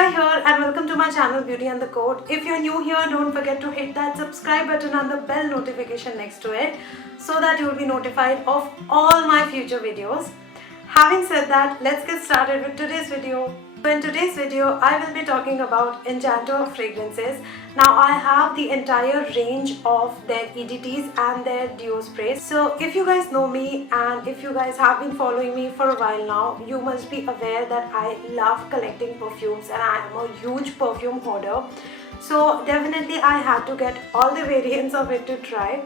Priya here and welcome to my channel Beauty and the Code. If you're new here, don't forget to hit that subscribe button and the bell notification next to it so that you'll be notified of all my future videos. Having said that, let's get started with today's video. So in today's video, I will be talking about Enchantor fragrances. Now I have the entire range of their EDTs and their Deo sprays. So if you guys know me and if you guys have been following me for a while now, you must be aware that I love collecting perfumes and I am a huge perfume hoarder. So definitely I had to get all the variants of it to try.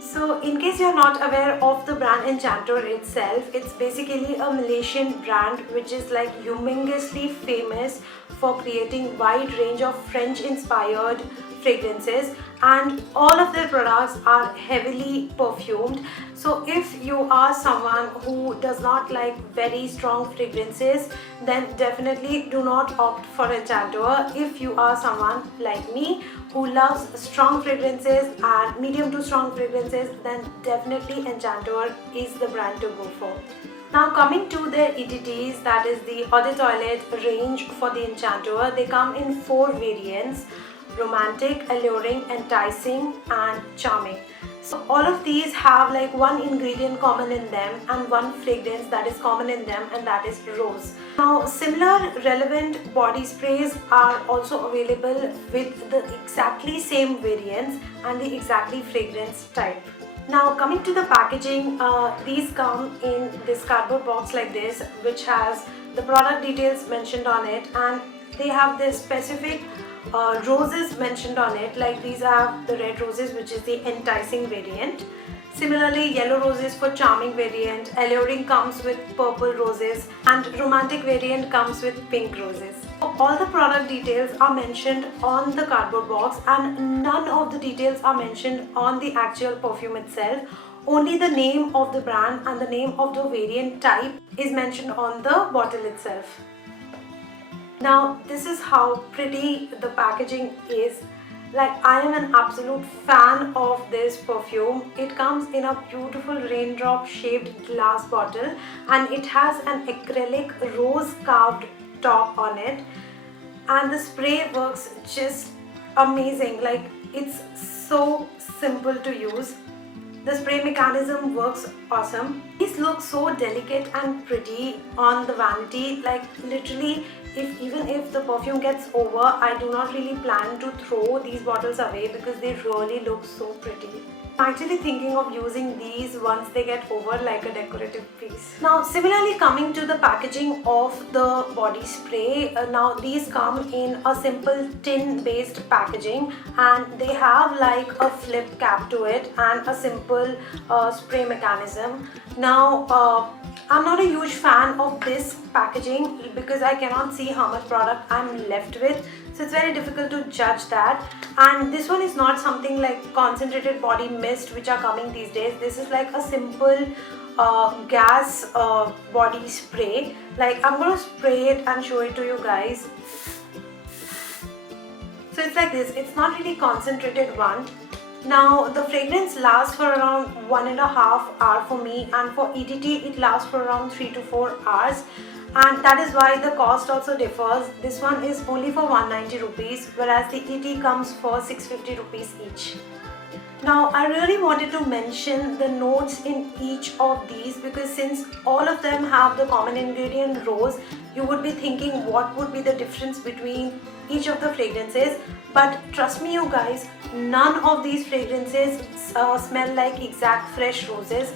So in case you're not aware of the brand Enchantor itself, it's basically a Malaysian brand which is like humongously famous for creating wide range of French inspired fragrances, and all of their products are heavily perfumed. So if you are someone who does not like very strong fragrances, then definitely do not opt for Enchantor. If you are someone like me who loves strong fragrances and medium to strong fragrances, then definitely Enchantor is the brand to go for. Now coming to their EDTs, that is the Eau de Toilette range for the Enchantor, they come in 4 variants: romantic, alluring, enticing and charming. So all of these have like one ingredient common in them and one fragrance that is common in them, and that is rose. Now similar relevant body sprays are also available with the exactly same variants and the exactly fragrance type. Now coming to the packaging, these come in this cardboard box like this, which has the product details mentioned on it, and they have this specific roses mentioned on it. Like these are the red roses, which is the enticing variant. Similarly, yellow roses for charming variant, alluring comes with purple roses, and romantic variant comes with pink roses. All the product details are mentioned on the cardboard box and none of the details are mentioned on the actual perfume itself. Only the name of the brand and the name of the variant type is mentioned on the bottle itself. Now this is how pretty the packaging is. Like, I am an absolute fan of this perfume. It comes in a beautiful raindrop shaped glass bottle and it has an acrylic rose carved top on it, and the spray works just amazing. Like, it's so simple to use. The spray mechanism works awesome. These look so delicate and pretty on the vanity. Like, literally, even if the perfume gets over, I do not really plan to throw these bottles away because they really look so pretty. I'm actually thinking of using these once they get over, like a decorative piece. Now similarly, coming to the packaging of the body spray, now these come in a simple tin based packaging and they have like a flip cap to it and a simple spray mechanism. Now I'm not a huge fan of this packaging because I cannot see how much product I'm left with, so it's very difficult to judge that. And this one is not something like concentrated body mist which are coming these days. This is like a simple gas body spray. Like, I'm going to spray it and show it to you guys. So it's like this. It's not really concentrated one. Now the fragrance lasts for around 1.5 hours for me, and for EDT it lasts for around 3 to 4 hours, and that is why the cost also differs. This one is only for 190 rupees whereas the EDT comes for 650 rupees each. Now I really wanted to mention the notes in each of these because since all of them have the common ingredient rose, you would be thinking what would be the difference between each of the fragrances. But trust me you guys, none of these fragrances smell like exact fresh roses.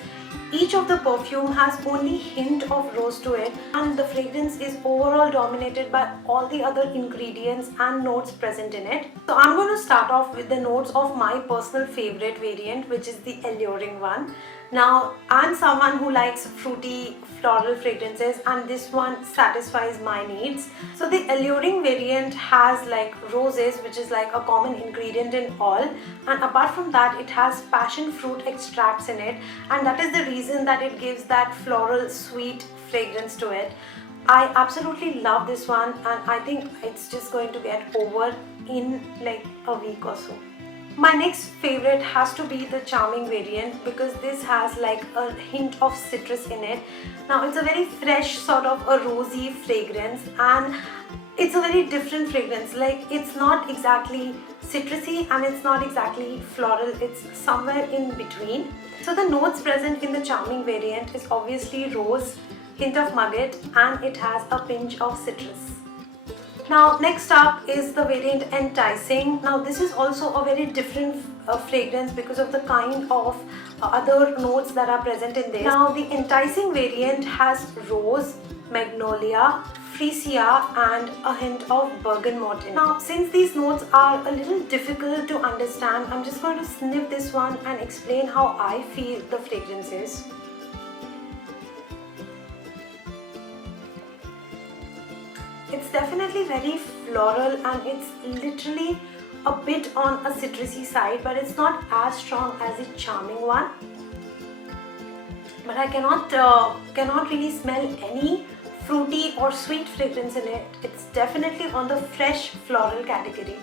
Each of the perfume has only hint of rose to it, and the fragrance is overall dominated by all the other ingredients and notes present in it. So I'm going to start off with the notes of my personal favorite variant, which is the alluring one. Now I'm someone who likes fruity floral fragrances and this one satisfies my needs. So the alluring variant has like roses, which is like a common ingredient in all, and apart from that it has passion fruit extracts in it, and that is the reason that it gives that floral sweet fragrance to it. I absolutely love this one and I think it's just going to get over in like a week or so. My next favorite has to be the Charming variant because this has like a hint of citrus in it. Now it's a very fresh sort of a rosy fragrance, and it's a very different fragrance. Like it's not exactly citrusy and it's not exactly floral, it's somewhere in between. So the notes present in the Charming variant is obviously rose, hint of mugget, and it has a pinch of citrus. Now next up is the variant Enticing. Now this is also a very different fragrance because of the kind of other notes that are present in this. Now the Enticing variant has rose, magnolia, freesia and a hint of bergamot in it. Now since these notes are a little difficult to understand, I'm just going to sniff this one and explain how I feel the fragrance is. It's definitely very floral and it's literally a bit on a citrusy side, but it's not as strong as the Charming one. But I cannot really smell any fruity or sweet fragrance in it. It's definitely on the fresh floral category.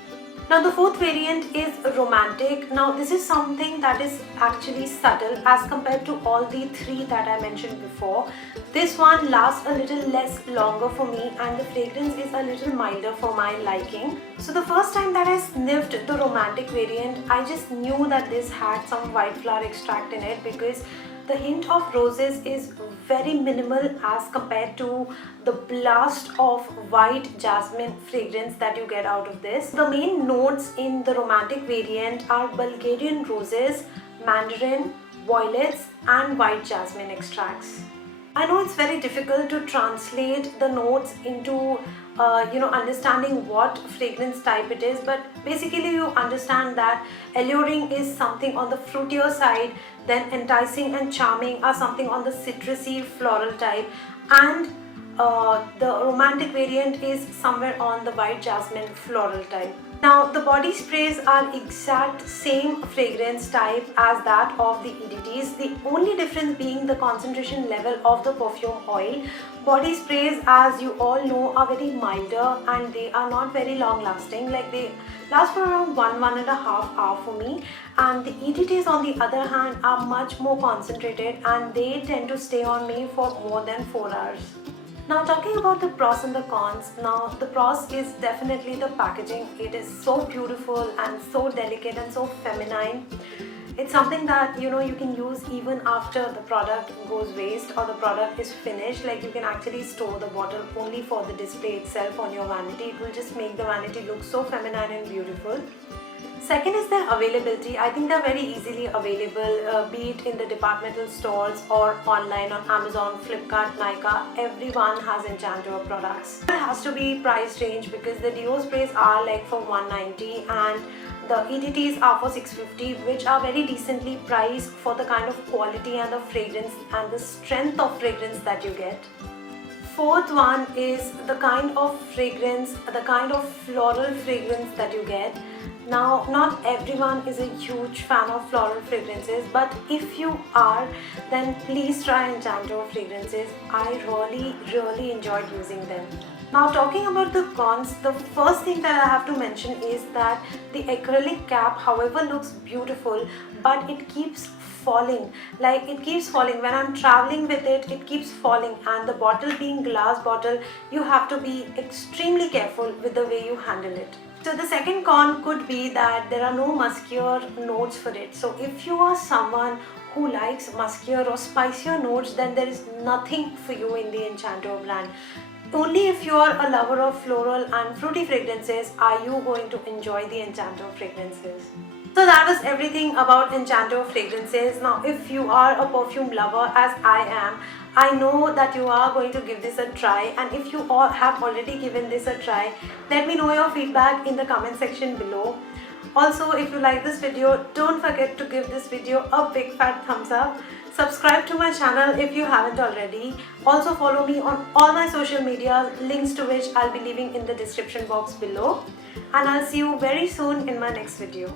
Now the fourth variant is Romantic. Now this is something that is actually subtle as compared to all the three that I mentioned before. This one lasts a little less longer for me and the fragrance is a little milder for my liking. So the first time that I sniffed the Romantic variant, I just knew that this had some white flower extract in it because the hint of roses is very minimal as compared to the blast of white jasmine fragrance that you get out of this. The main notes in the Romantic variant are Bulgarian roses, mandarin, violets and white jasmine extracts. I know it's very difficult to translate the notes into understanding what fragrance type it is, but basically you understand that alluring is something on the fruitier side, then enticing and charming are something on the citrusy floral type, and the Romantic variant is somewhere on the white jasmine floral type. Now the body sprays are exact same fragrance type as that of the EDTs, the only difference being the concentration level of the perfume oil. Body sprays, as you all know, are very milder and they are not very long lasting, like they last for around 1.5 hours for me, and the EDTs on the other hand are much more concentrated and they tend to stay on me for more than 4 hours. Now talking about the pros and the cons, now the pros is definitely the packaging. It is so beautiful and so delicate and so feminine. It's something that you can use even after the product goes waste or the product is finished. Like you can actually store the bottle only for the display itself on your vanity. It will just make the vanity look so feminine and beautiful. Second is their availability. I think they're very easily available, be it in the departmental stores or online on Amazon, Flipkart, Nykaa. Everyone has Enchanteur products. It has to be price range because the deo sprays are like for 190 and the EDTs are for 650, which are very decently priced for the kind of quality and the fragrance and the strength of fragrance that you get. Fourth one is the kind of fragrance, the kind of floral fragrance that you get. Now, not everyone is a huge fan of floral fragrances, but if you are, then please try Enchanteur fragrances. I really enjoyed using them. Now talking about the cons, the first thing that I have to mention is that the acrylic cap, however, looks beautiful, but it keeps falling. Like it keeps falling when I'm traveling with it, it keeps falling, and the bottle being glass bottle, you have to be extremely careful with the way you handle it. So the second con could be that there are no muskier notes for it. So if you are someone who likes muskier or spicier notes, then there is nothing for you in the Enchanteur brand. Only if you are a lover of floral and fruity fragrances are you going to enjoy the Enchanteur fragrances. So that was everything about Enchanteur fragrances. Now if you are a perfume lover as I am, I know that you are going to give this a try, and if you all have already given this a try, let me know your feedback in the comment section below. Also, if you like this video, don't forget to give this video a big fat thumbs up. Subscribe to my channel if you haven't already. Also follow me on all my social media, links to which I'll be leaving in the description box below. And I'll see you very soon in my next video.